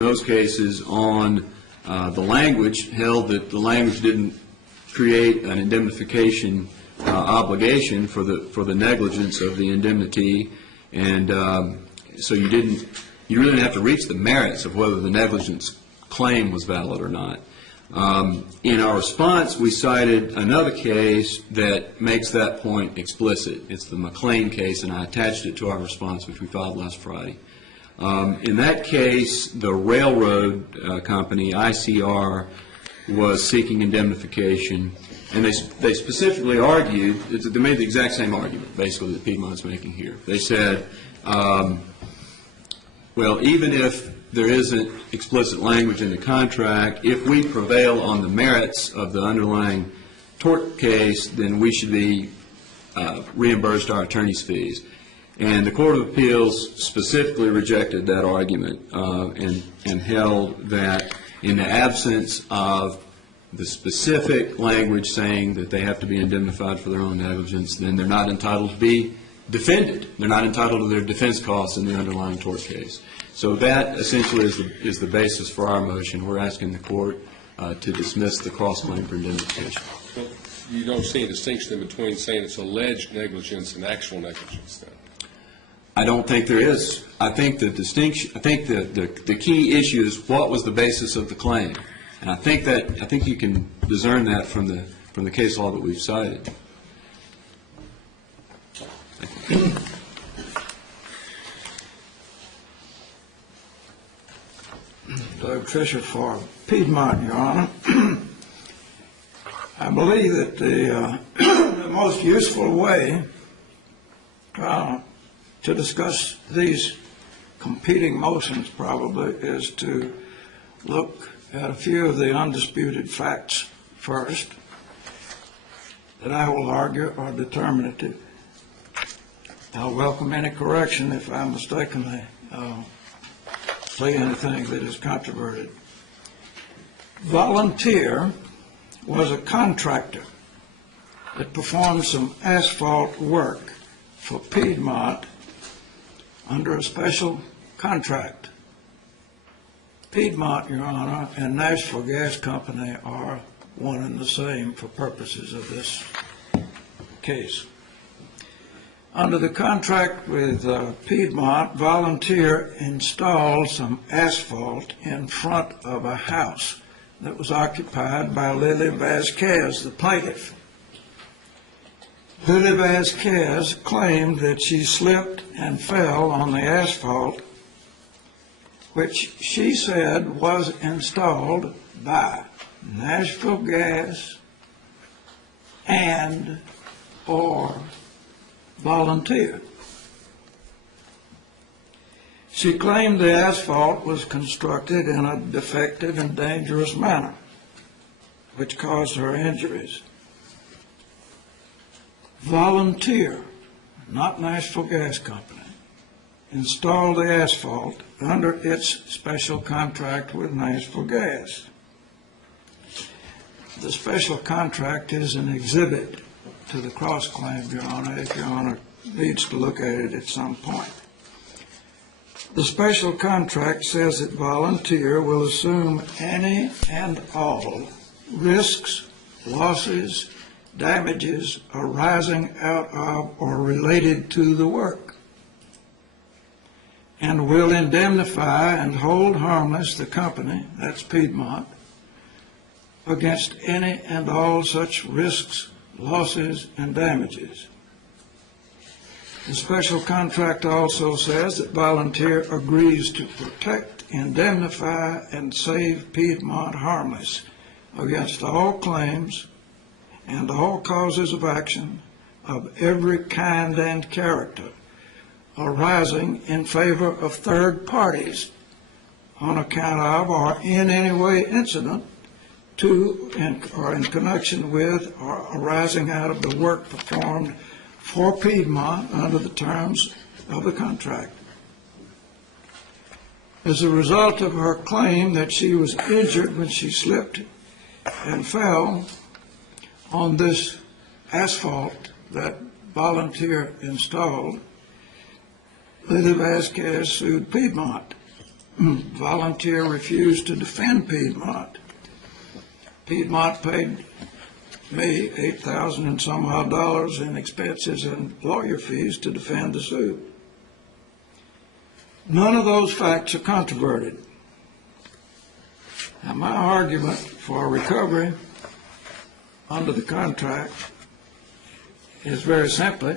those cases on the language, held that the language didn't create an indemnification obligation for the negligence of the indemnity, and so you really didn't have to reach the merits of whether the negligence claim was valid or not. In our response, we cited another case that makes that point explicit. It's the McLean case, and I attached it to our response, which we filed last Friday. In that case, the railroad company, ICR, was seeking indemnification, and they specifically argued, they made the exact same argument, basically, that Piedmont's making here. They said, well, even if there isn't explicit language in the contract, if we prevail on the merits of the underlying tort case, then we should be reimbursed our attorney's fees. And the Court of Appeals specifically rejected that argument and held that in the absence of the specific language saying that they have to be indemnified for their own negligence, then they're not entitled to be defended. They're not entitled to their defense costs in the underlying tort case. So that essentially is the basis for our motion. We're asking the Court to dismiss the cross-claim for indemnification. Well, you don't see a distinction in between saying it's alleged negligence and actual negligence, then? I don't think there is. I think the distinction, I think the key issue is what was the basis of the claim, and I think you can discern that from the case law that we've cited. Doug Fisher for Piedmont, Your Honor. I believe that the most useful way to discuss these competing motions probably is to look at a few of the undisputed facts first that I will argue are determinative. I'll welcome any correction if I mistakenly say anything that is controverted. Volunteer was a contractor that performed some asphalt work for Piedmont under a special contract. Piedmont, Your Honor, and Nashville Gas Company are one and the same for purposes of this case. Under the contract with Piedmont, Volunteer installed some asphalt in front of a house that was occupied by Lily Vasquez, the plaintiff. Lily Vasquez claimed that she slipped and fell on the asphalt, which she said was installed by Nashville Gas and or Volunteer. She claimed the asphalt was constructed in a defective and dangerous manner, which caused her injuries. Volunteer, not Nashville Gas Company, installed the asphalt under its special contract with Nashville Gas. The special contract is an exhibit to the cross-claim, Your Honor, if Your Honor needs to look at it at some point. The special contract says that Volunteer will assume any and all risks, losses, damages arising out of or related to the work, and will indemnify and hold harmless the company, that's Piedmont, against any and all such risks, losses, and damages. The special contract also says that Volunteer agrees to protect, indemnify, and save Piedmont harmless against all claims and all causes of action of every kind and character arising in favor of third parties on account of or in any way incident to or in connection with or arising out of the work performed for Piedmont under the terms of the contract. As a result of her claim that she was injured when she slipped and fell on this asphalt that Volunteer installed, Lily Vasquez sued Piedmont Volunteer refused to defend Piedmont. Piedmont paid me $8,000 and some odd dollars in expenses and lawyer fees to defend the suit. None of those facts are controverted. Now, my argument for recovery under the contract is very simply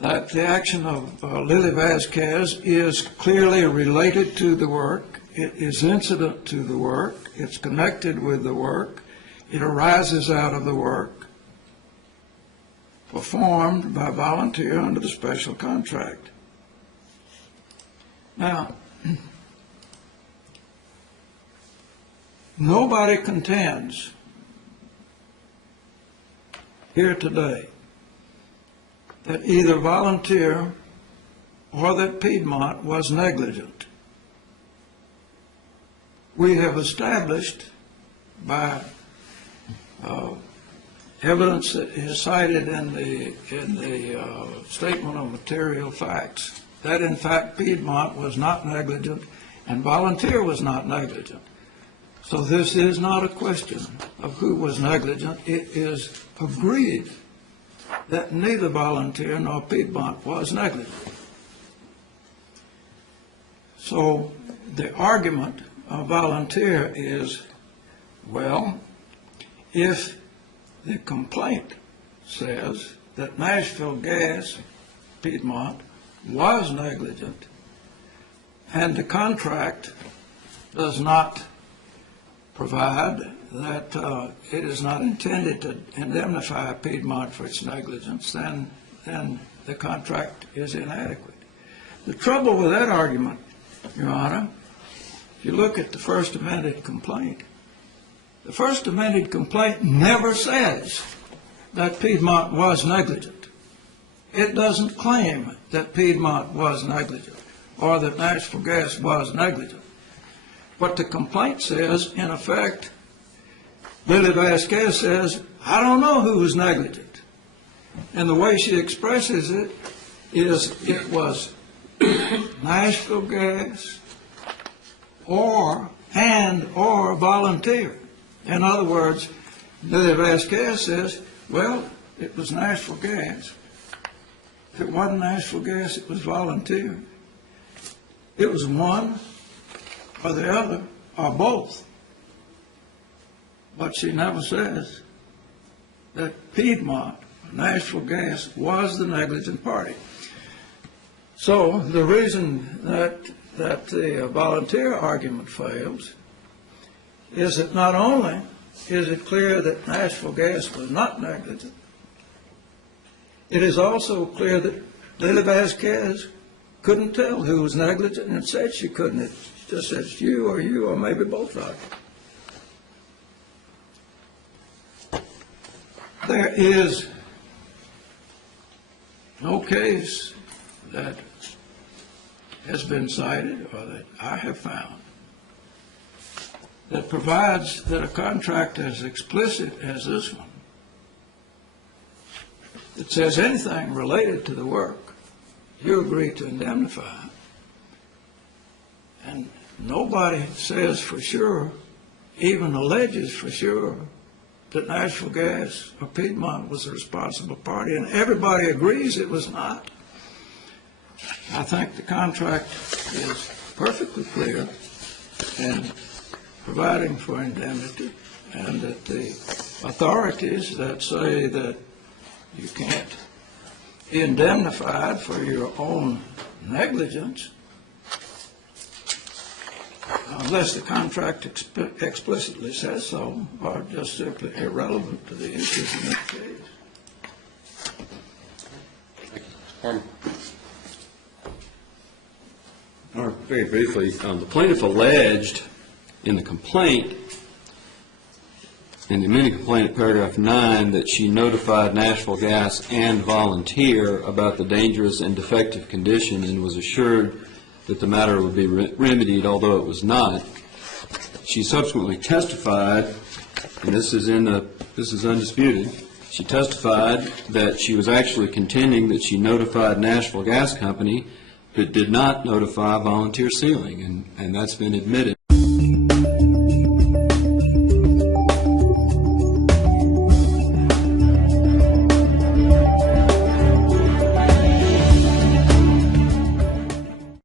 that the action of Lily Vasquez is clearly related to the work. It is incident to the work. It's connected with the work. It arises out of the work performed by volunteer under the special contract. Now, nobody contends here today that either volunteer or that Piedmont was negligent. We have established by evidence that is cited in the statement of material facts that in fact Piedmont was not negligent and volunteer was not negligent. So this is not a question of who was negligent. It is agreed that neither volunteer nor Piedmont was negligent. So the argument of volunteer is, well, if the complaint says that Nashville Gas, Piedmont, was negligent and the contract does not provide that it is not intended to indemnify Piedmont for its negligence, then the contract is inadequate. The trouble with that argument, Your Honor, if you look at the first amended complaint, the first amended complaint never says that Piedmont was negligent. It doesn't claim that Piedmont was negligent or that Nashville Gas was negligent. What the complaint says, in effect, Lily Vasquez says, I don't know who was negligent. And the way she expresses it is it was Nashville Gas or volunteer. In other words, Lily Vasquez says, well, it was Nashville Gas. If it wasn't Nashville Gas, it was volunteer. It was one or the other or both. But she never says that Piedmont, Nashville Gas, was the negligent party. So the reason that the volunteer argument fails is that not only is it clear that Nashville Gas was not negligent, it is also clear that Lily Vasquez couldn't tell who was negligent and said she couldn't. It just said you or maybe both of them. There is no case that has been cited or that I have found that provides that a contract as explicit as this one, that says anything related to the work, you agree to indemnify. And nobody says for sure, even alleges for sure, that Nashville Gas or Piedmont was the responsible party, and everybody agrees it was not. I think the contract is perfectly clear in providing for indemnity, and that the authorities that say that you can't be indemnified for your own negligence unless the contract explicitly says so, are just simply irrelevant to the issues in this case. Harmon. Very briefly, the plaintiff alleged in the complaint, in the amended complaint at paragraph 9, that she notified Nashville Gas and volunteer about the dangerous and defective condition and was assured that the matter would be remedied, although it was not. She subsequently testified, and this is undisputed, she testified that she was actually contending that she notified Nashville Gas Company that did not notify volunteer sealing, and that's been admitted.